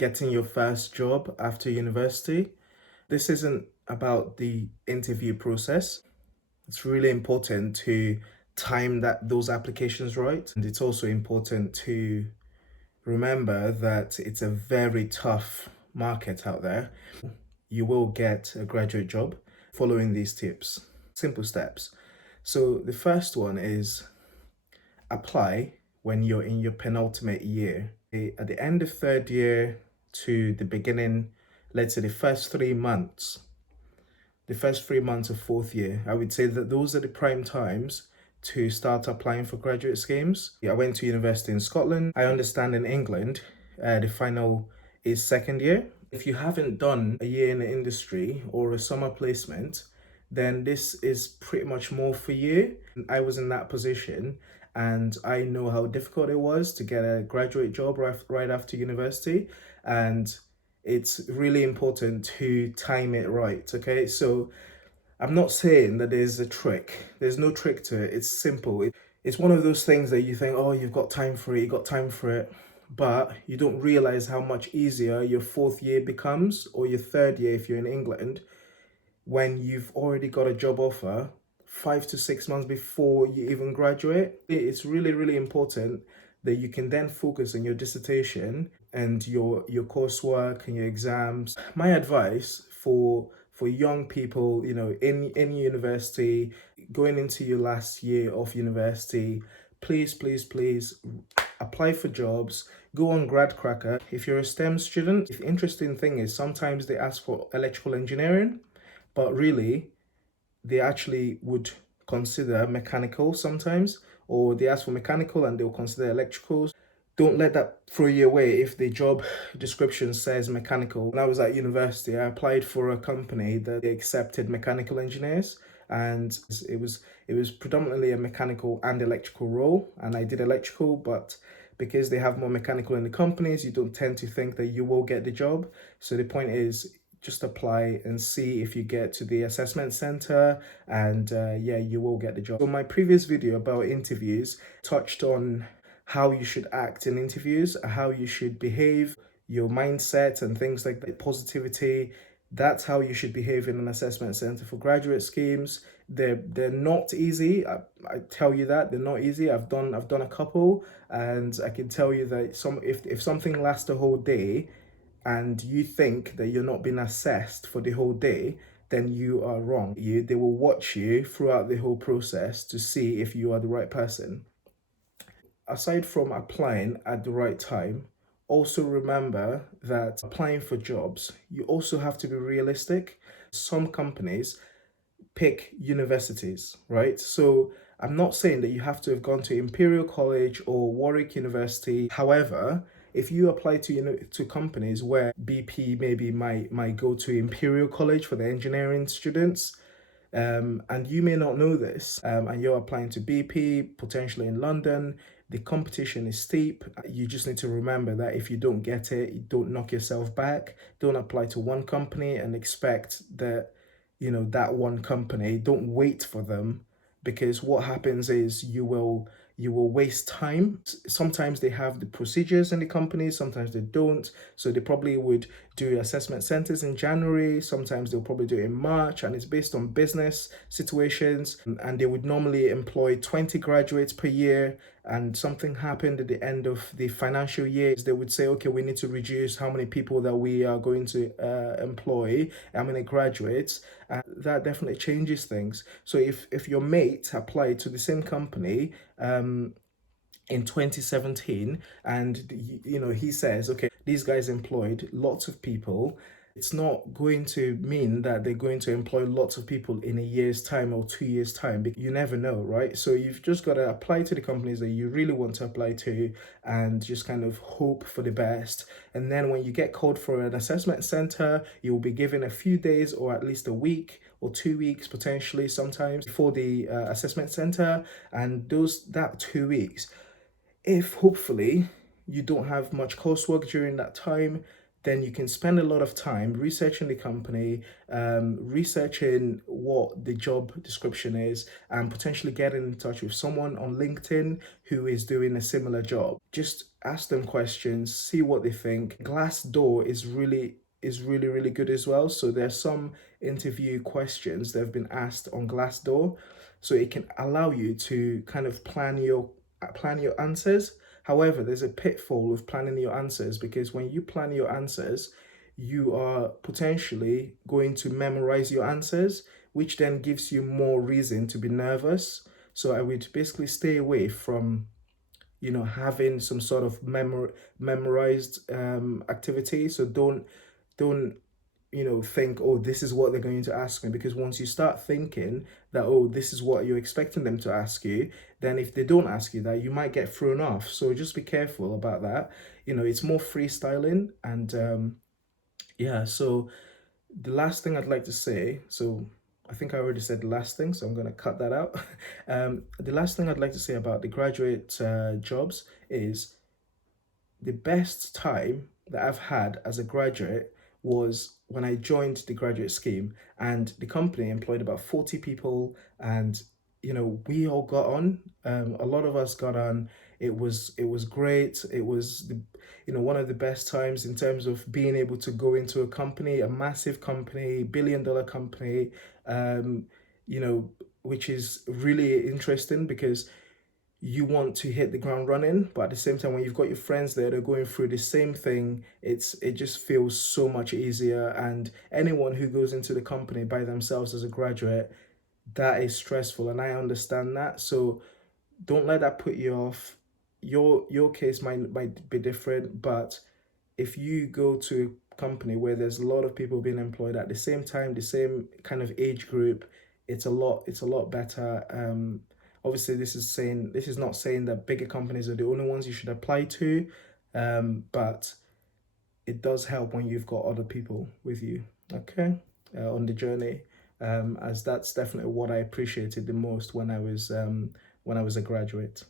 getting your first job after university. This isn't about the interview process. It's really important to time those applications right. And it's also important to remember that it's a very tough market out there. You will get a graduate job following these tips. Simple steps. So the first one is apply when you're in your penultimate year. At the end of third year to the beginning, let's say the first 3 months of fourth year, I would say that those are the prime times to start applying for graduate schemes. I went to university in Scotland. I understand in England, the final is second year. If you haven't done a year in the industry or a summer placement, then this is pretty much more for you. I was in that position and I know how difficult it was to get a graduate job right after university. And it's really important to time it right. Okay, so I'm not saying that there's a trick. There's no trick to it. It's simple. It's one of those things that you think, oh, you've got time for it, you got time for it. But you don't realize how much easier your fourth year becomes, or your third year if you're in England, when you've already got a job offer 5 to 6 months before you even graduate. It's really, really important that you can then focus on your dissertation and your coursework and your exams. My advice for young people, in university, going into your last year of university, please apply for jobs. Go on GradCracker. If you're a STEM student, the interesting thing is sometimes they ask for electrical engineering, but really they actually would consider mechanical sometimes, or they ask for mechanical and they'll consider electricals. Don't let that throw you away if the job description says mechanical. When I was at university, I applied for a company that they accepted mechanical engineers, and it was predominantly a mechanical and electrical role, and I did electrical, but because they have more mechanical in the companies, you don't tend to think that you will get the job. So the point is, just apply and see if you get to the assessment center, and yeah, you will get the job. So my previous video about interviews touched on how you should act in interviews, how you should behave, your mindset and things like that, positivity. That's how you should behave in an assessment center for graduate schemes. They're not easy. I tell you that they're not easy. I've done a couple, and I can tell you that if something lasts a whole day and you think that you're not being assessed for the whole day, then you are wrong. They will watch you throughout the whole process to see if you are the right person. Aside from applying at the right time, also remember that applying for jobs, you also have to be realistic. Some companies pick universities, right? So I'm not saying that you have to have gone to Imperial College or Warwick University. However, if you apply to companies where BP maybe might go to Imperial College for the engineering students, and you may not know this, and you're applying to BP, potentially in London, the competition is steep. You just need to remember that if you don't get it, you don't knock yourself back. Don't apply to one company and expect that, that one company, don't wait for them, because what happens is you will waste time. Sometimes they have the procedures in the company, sometimes they don't. So they probably would do assessment centers in January, sometimes they'll probably do it in March, and it's based on business situations. And they would normally employ 20 graduates per year, and something happened at the end of the financial year, they would say, okay, we need to reduce how many people that we are going to employ, how many graduates. That definitely changes things. So if your mate applied to the same company in 2017, and he says, okay, these guys employed lots of people, it's not going to mean that they're going to employ lots of people in a year's time or 2 years time, because you never know, right? So you've just got to apply to the companies that you really want to apply to, and just kind of hope for the best. And then when you get called for an assessment center, you will be given a few days, or at least a week or 2 weeks potentially sometimes, before the assessment center. And that 2 weeks, if hopefully you don't have much coursework during that time, then you can spend a lot of time researching the company, researching what the job description is, and potentially getting in touch with someone on LinkedIn who is doing a similar job. Just ask them questions, see what they think. Glassdoor is really good as well. So there's some interview questions that have been asked on Glassdoor, so it can allow you to kind of plan your answers. However, there's a pitfall with planning your answers, because when you plan your answers, you are potentially going to memorize your answers, which then gives you more reason to be nervous. So I would basically stay away from having some sort of memorized activity. So don't think, oh, this is what they're going to ask me, because once you start thinking that, oh, this is what you're expecting them to ask you, then if they don't ask you that, you might get thrown off. So just be careful about that. It's more freestyling. And yeah, so the last thing I'd like to say, so I think I already said the last thing, so I'm going to cut that out. The last thing I'd like to say about the graduate jobs is the best time that I've had as a graduate was when I joined the graduate scheme, and the company employed about 40 people. And we all got on. A lot of us got on. It was great. It was one of the best times in terms of being able to go into a company, a massive company, billion-dollar company, um, you know, which is really interesting, because you want to hit the ground running, but at the same time, when you've got your friends there, they're going through the same thing, it just feels so much easier. And anyone who goes into the company by themselves as a graduate, that is stressful, and I understand that. So don't let that put you off. Your case might be different, but if you go to a company where there's a lot of people being employed at the same time, the same kind of age group, it's a lot better. Obviously, this is not saying that bigger companies are the only ones you should apply to, but it does help when you've got other people with you, okay, on the journey. As that's definitely what I appreciated the most when I was a graduate.